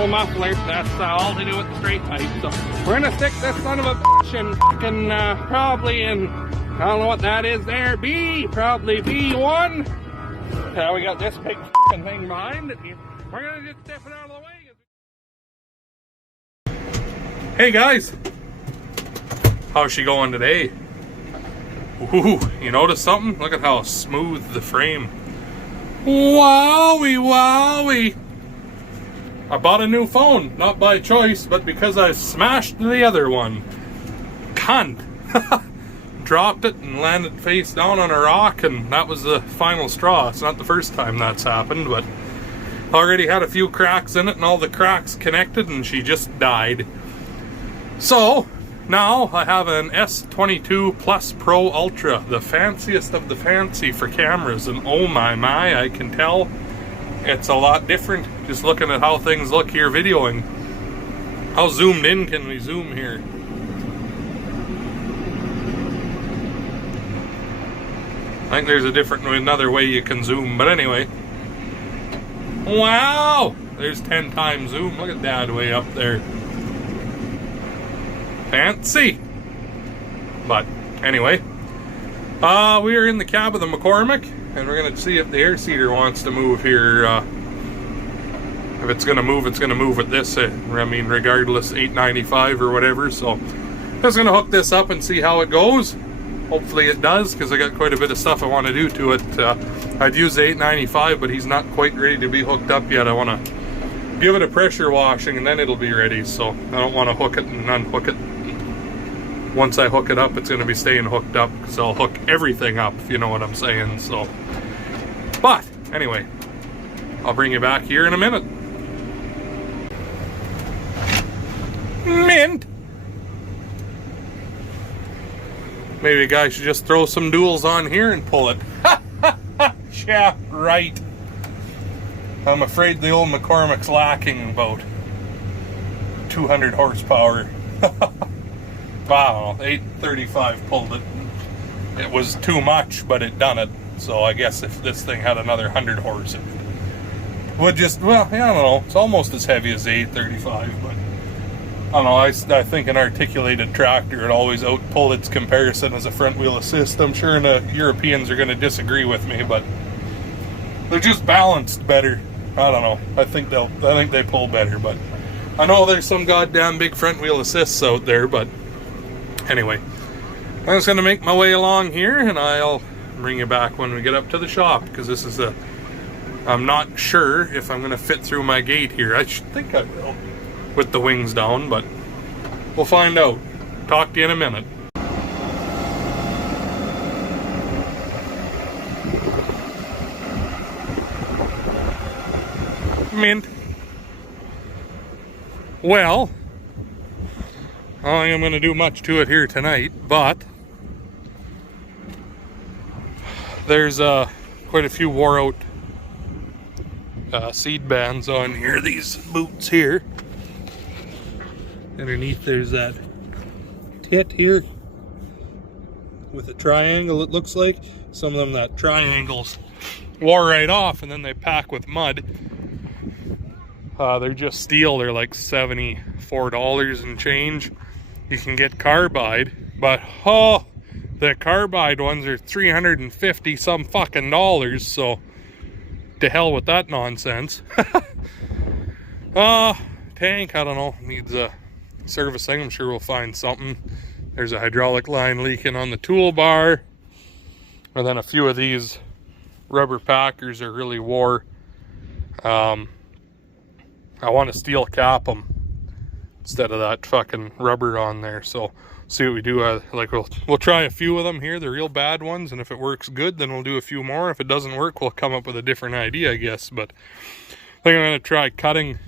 normal muffler. That's all to do with the straight pipe. So we're gonna stick this son of a bitch in fucking probably in, I don't know what that is there, probably B1. We got this big fucking thing behind it. We're gonna just step it out of the way. Hey guys, how's she going today? Ooh, you notice something? Look at how smooth the frame. Wowie, wowie. I bought a new phone, not by choice, but because I smashed the other one. Cunt. Dropped it and landed face down on a rock, and that was the final straw. It's not the first time that's happened, but already had a few cracks in it, and all the cracks connected, and she just died. So now I have an S22 Plus Pro Ultra, the fanciest of the fancy for cameras, and oh my, I can tell it's a lot different just looking at how things look here videoing. How zoomed in can we zoom here? I think there's another way you can zoom, but anyway. Wow! There's 10 times zoom. Look at Dad way up there. Fancy! But anyway, we are in the cab of the McCormick, and we're gonna see if the air seeder wants to move here. If it's gonna move at this. I mean, regardless, 895 or whatever. So I'm just gonna hook this up and see how it goes. Hopefully it does, because I got quite a bit of stuff I want to do to it. I'd use the 895, but he's not quite ready to be hooked up yet. I want to give it a pressure washing, and then it'll be ready. So I don't want to hook it and unhook it. Once I hook it up, it's going to be staying hooked up, because I'll hook everything up, if you know what I'm saying. So, but anyway, I'll bring you back here in a minute. Mint. Maybe a guy should just throw some duals on here and pull it. Yeah, right. I'm afraid the old McCormick's lacking about 200 horsepower. Wow, 835 pulled it. It was too much, but it done it. So I guess if this thing had another 100 horse, it would just, well, I don't know. It's almost as heavy as the 835, but I don't know, I think an articulated tractor would always outpull its comparison as a front wheel assist. I'm sure the Europeans are going to disagree with me, but they're just balanced better. I don't know. I think they pull better, but I know there's some goddamn big front wheel assists out there, but anyway, I'm just going to make my way along here, and I'll bring you back when we get up to the shop, because this is I'm not sure if I'm going to fit through my gate here. I think I will, with the wings down, but we'll find out. Talk to you in a minute. Mint. Well, I don't think I'm going to do much to it here tonight, but there's quite a few wore out seed bands on here. These boots here. Underneath there's that tit here with a triangle, it looks like. Some of them, that triangle's wore right off, and then they pack with mud. They're just steel. They're like $74 and change. You can get carbide, but oh, the carbide ones are $350 some fucking dollars, so to hell with that nonsense. Tank, I don't know, needs a servicing. I'm sure we'll find something. There's a hydraulic line leaking on the toolbar, and then a few of these rubber packers are really wore. I want to steel cap them instead of that fucking rubber on there. So see what we do. Like we'll try a few of them here, the real bad ones, and if it works good, then we'll do a few more. If it doesn't work, we'll come up with a different idea, I guess. But I think I'm gonna try cutting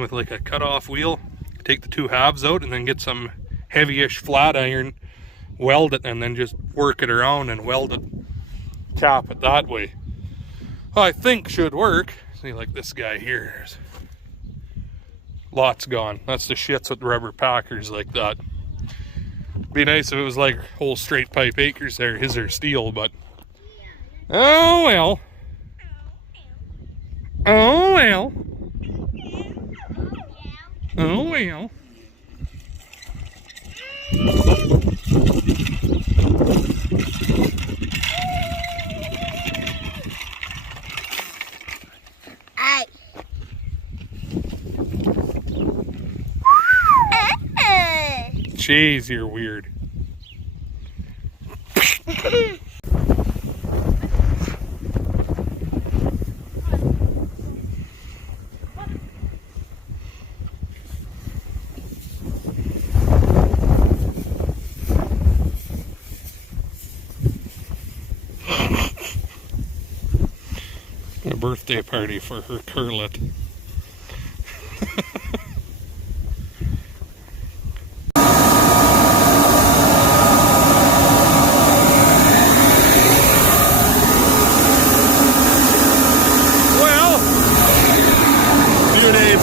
with like a cut-off wheel. Take the two halves out, and then get some heavy-ish flat iron, weld it, and then just work it around and weld it, cap it that way. I think should work. See, like this guy here, there's lots gone. That's the shits with rubber packers like that. Be nice if it was like whole straight pipe acres there. His are steel, but oh well. Oh well. Oh well. Jeez, you're weird. A birthday party for her curlet.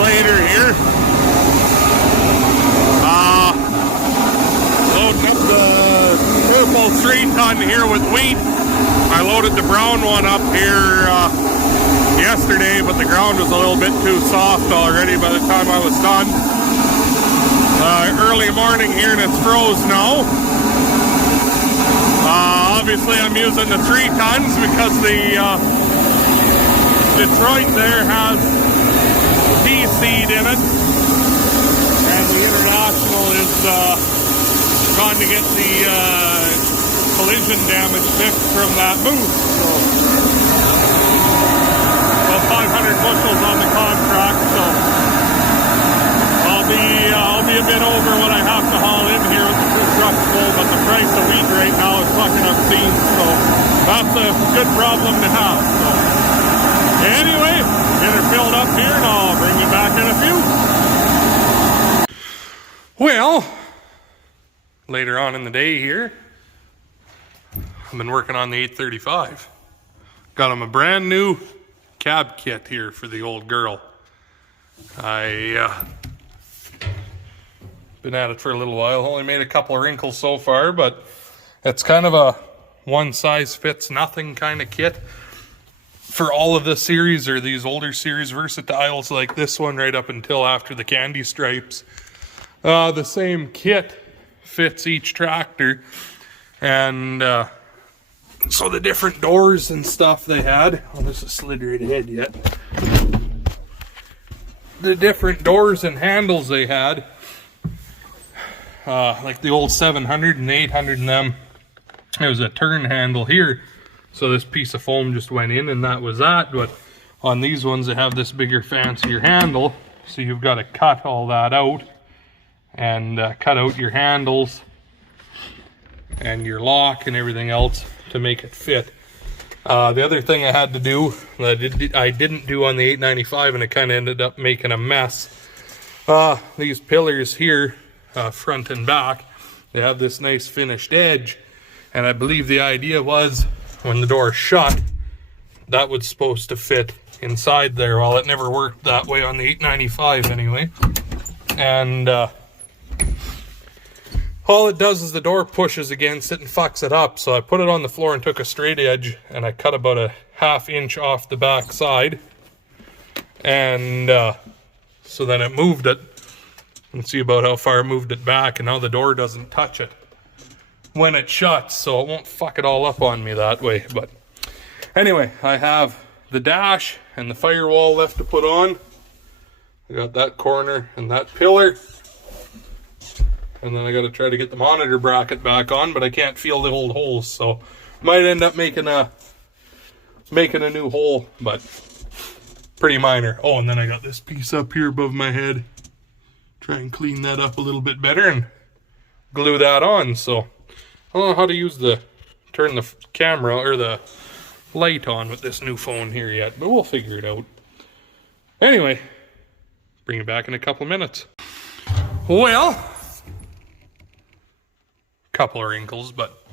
Later here, loading up the purple 3-ton here with wheat. I loaded the brown one up here yesterday, but the ground was a little bit too soft already by the time I was done. Early morning here and it's froze now. Obviously I'm using the 3 tons because the Detroit there has pea seed in it, and the International is gone to get the collision damage fixed from that move. So, about 500 bushels on the contract, so I'll be a bit over what I have to haul in here with the 2 trucks full, but the price of wheat right now is fucking obscene, so that's a good problem to have. So anyway, get her filled up here and I'll bring you back in a few. Well, later on in the day here, I've been working on the 835. Got him a brand new cab kit here for the old girl. I been at it for a little while. Only made a couple of wrinkles so far, but it's kind of a one size fits nothing kind of kit. For all of the series or these older series versatiles like this one right up until after the candy stripes, the same kit fits each tractor, and so the different doors and stuff they had, oh, this is slid right ahead yet, the different doors and handles they had, like the old 700 and 800 and them, it was a turn handle here. So this piece of foam just went in and that was that, but on these ones they have this bigger fancier handle, so you've got to cut all that out and cut out your handles and your lock and everything else to make it fit. The other thing I had to do that I didn't do on the 895, and it kind of ended up making a mess. These pillars here, front and back, they have this nice finished edge, and I believe the idea was when the door shut, that was supposed to fit inside there. Well, it never worked that way on the 895 anyway. And all it does is the door pushes against it and fucks it up. So I put it on the floor and took a straight edge and I cut about a 1/2 inch off the back side. And so then it moved it. You can see about how far it moved it back, and now the door doesn't touch it when it shuts, so it won't fuck it all up on me that way. But anyway, I have the dash and the firewall left to put on. I got that corner and that pillar, and then I got to try to get the monitor bracket back on, but I can't feel the old holes, so might end up making a new hole, but pretty minor. Oh, and then I got this piece up here above my head. Try and clean that up a little bit better and glue that on. So I don't know how to turn the camera or the light on with this new phone here yet, but we'll figure it out. Anyway, bring you back in a couple of minutes. Well, couple of wrinkles, but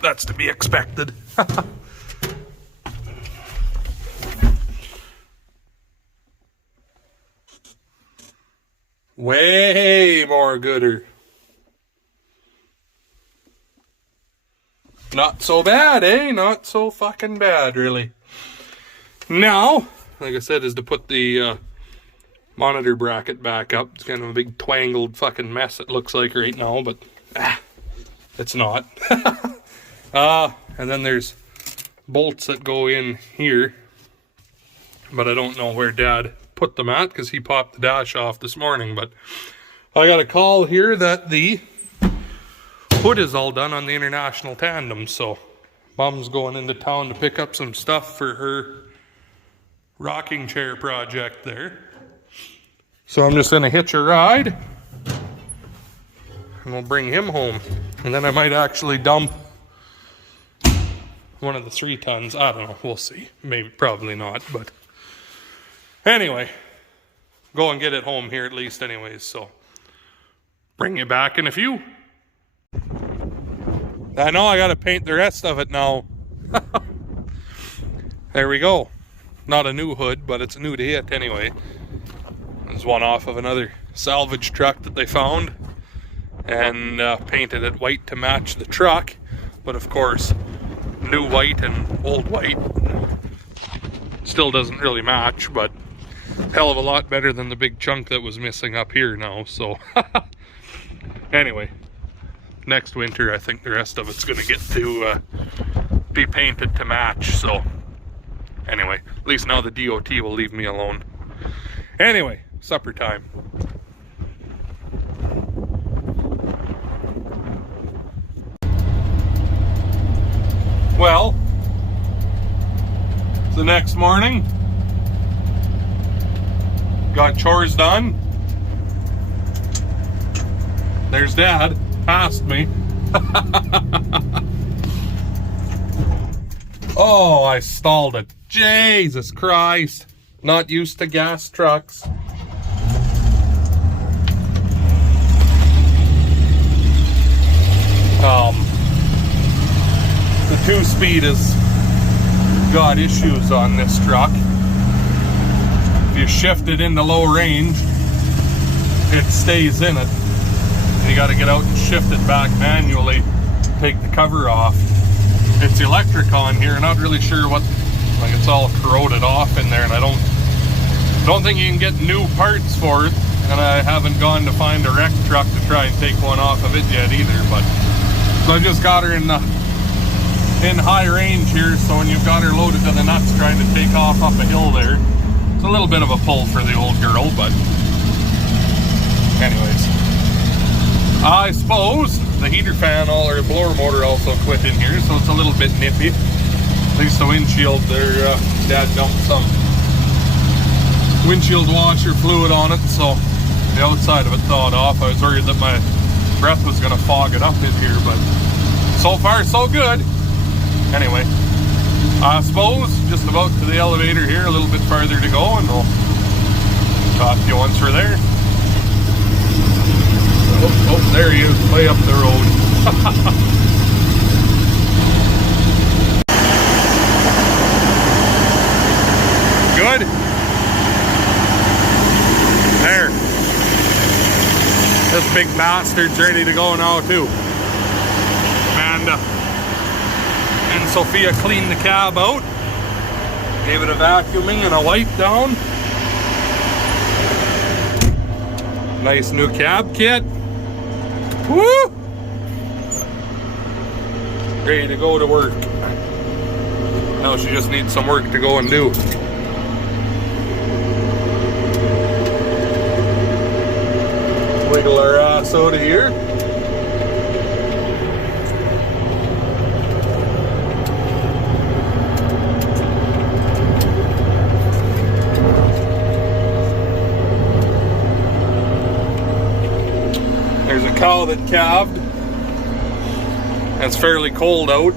that's to be expected. Way more gooder. Not so bad, eh? Not so fucking bad, really. Now, like I said, is to put the monitor bracket back up. It's kind of a big twangled fucking mess it looks like right now, but it's not. And then there's bolts that go in here, but I don't know where Dad put them at because he popped the dash off this morning. But I got a call here that the hood is all done on the International Tandem, so Mom's going into town to pick up some stuff for her rocking chair project there. So I'm just going to hitch a ride and we'll bring him home. And then I might actually dump one of the 3 tons. I don't know. We'll see. Maybe, probably not. But anyway, go and get it home here at least anyways. So bring you back in a few. I know I got to paint the rest of it now. There we go. Not a new hood, but it's new to hit anyway. There's one off of another salvage truck that they found. And painted it white to match the truck. But of course, new white and old white still doesn't really match, but hell of a lot better than the big chunk that was missing up here now. So anyway, next winter I think the rest of it's gonna get to be painted to match. So anyway, at least now the DOT will leave me alone. Anyway, supper time. Well, it's the next morning. Got chores done. There's Dad, past me. Oh, I stalled it. Jesus Christ. Not used to gas trucks. The 2-speed has got issues on this truck. If you shift it into low range, it stays in it. You got to get out and shift it back manually, take the cover off. It's electric on here, not really sure what, like it's all corroded off in there, and I don't think you can get new parts for it, and I haven't gone to find a wreck truck to try and take one off of it yet either. But so I just got her in high range here, so when you've got her loaded to the nuts trying to take off up a hill there, it's a little bit of a pull for the old girl. But anyways, I suppose the heater fan or the blower motor also quit in here, so it's a little bit nippy. At least the windshield there, Dad dumped some windshield washer fluid on it, so the outside of it thawed off. I was worried that my breath was going to fog it up in here, but so far so good. Anyway, I suppose just about to the elevator here, a little bit farther to go, and we'll talk to you once we're there. Oh, there he is, way up the road. Good. There. This big bastard's ready to go now too. And Sophia cleaned the cab out, gave it a vacuuming and a wipe down. Nice new cab kit. Woo! Ready to go to work. Now she just needs some work to go and do. Wiggle her ass out of here. There's a cow that calved. It's fairly cold out.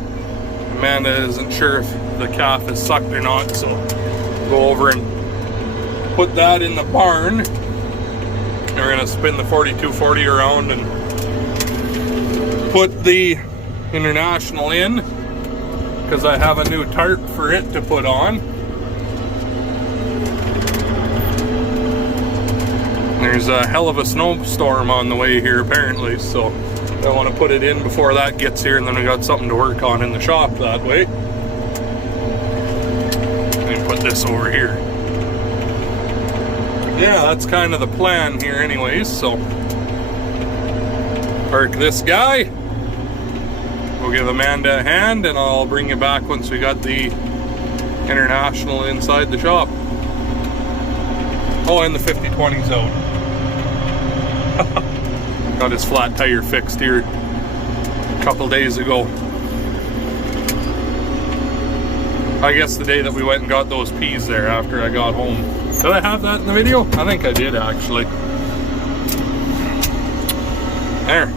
Amanda isn't sure if the calf is sucked or not, so go over and put that in the barn. And we're gonna spin the 4240 around and put the International in, because I have a new tarp for it to put on. There's a hell of a snowstorm on the way here apparently, so I want to put it in before that gets here, and then we got something to work on in the shop that way. And put this over here. yeah, that's kind of the plan here anyways. So park this guy, we'll give Amanda a hand, and I'll bring you back once we got the International inside the shop. Oh, and the 50/20's out. Got his flat tire fixed here a couple days ago. I guess the day that we went and got those peas there after I got home. Did I have that in the video? I think I did actually. There.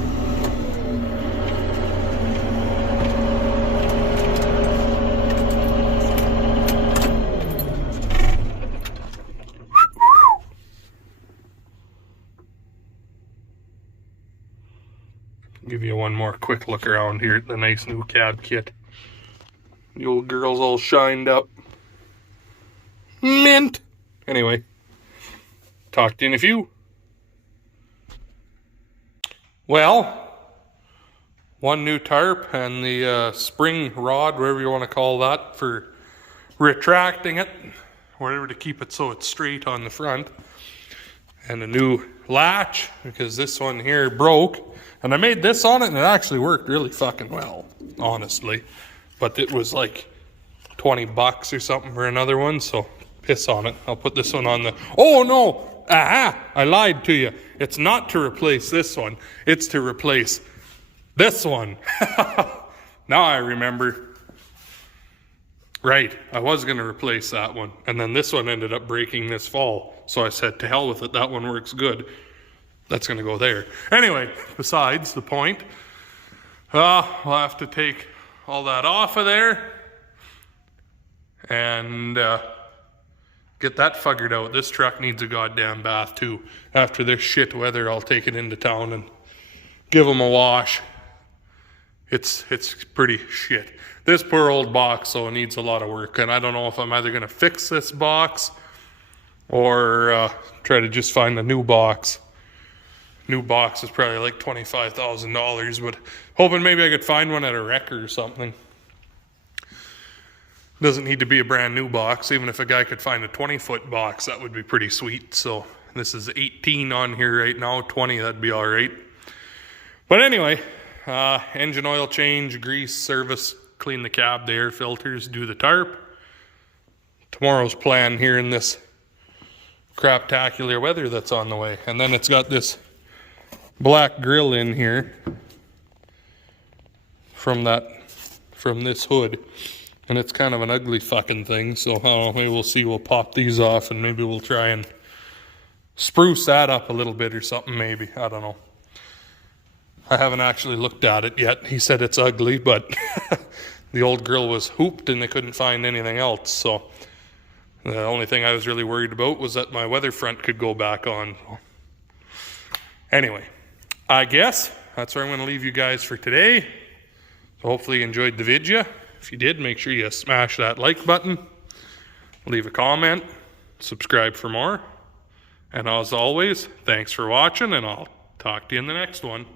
Give you one more quick look around here at the nice new cab kit. The old girl's all shined up. Mint! Anyway, talk to you in a few. Well, one new tarp and the spring rod, whatever you want to call that, for retracting it, whatever, to keep it so it's straight on the front. And a new latch, because this one here broke. And I made this on it, and it actually worked really fucking well, honestly. But it was like $20 or something for another one, so piss on it. I'll put this one on the... Oh, no! Aha! I lied to you. It's not to replace this one. It's to replace this one. Now I remember. Right, I was going to replace that one. And then this one ended up breaking this fall. So I said, to hell with it, that one works good. That's going to go there. Anyway, besides the point, we'll have to take all that off of there and get that figured out. This truck needs a goddamn bath too. After this shit weather, I'll take it into town and give them a wash. It's pretty shit. This poor old box, though, needs a lot of work, and I don't know if I'm either going to fix this box or try to just find a new box. New box is probably like $25,000, but hoping maybe I could find one at a wrecker or something. Doesn't need to be a brand new box. Even if a guy could find a 20-foot box, that would be pretty sweet. So this is 18 on here right now. 20, that'd be all right. But anyway, engine oil change, grease, service, clean the cab, the air filters, do the tarp. Tomorrow's plan here in this craptacular weather that's on the way. And then it's got this black grill in here from this hood, and it's kind of an ugly fucking thing, so I don't know, maybe we'll see. We'll pop these off and maybe we'll try and spruce that up a little bit or something, maybe. I don't know. I haven't actually looked at it yet. He said it's ugly, but the old grill was hooped and they couldn't find anything else, so the only thing I was really worried about was that my weather front could go back on. Anyway, I guess that's where I'm going to leave you guys for today. So hopefully you enjoyed the video. If you did, make sure you smash that like button, leave a comment, subscribe for more. And as always, thanks for watching, and I'll talk to you in the next one.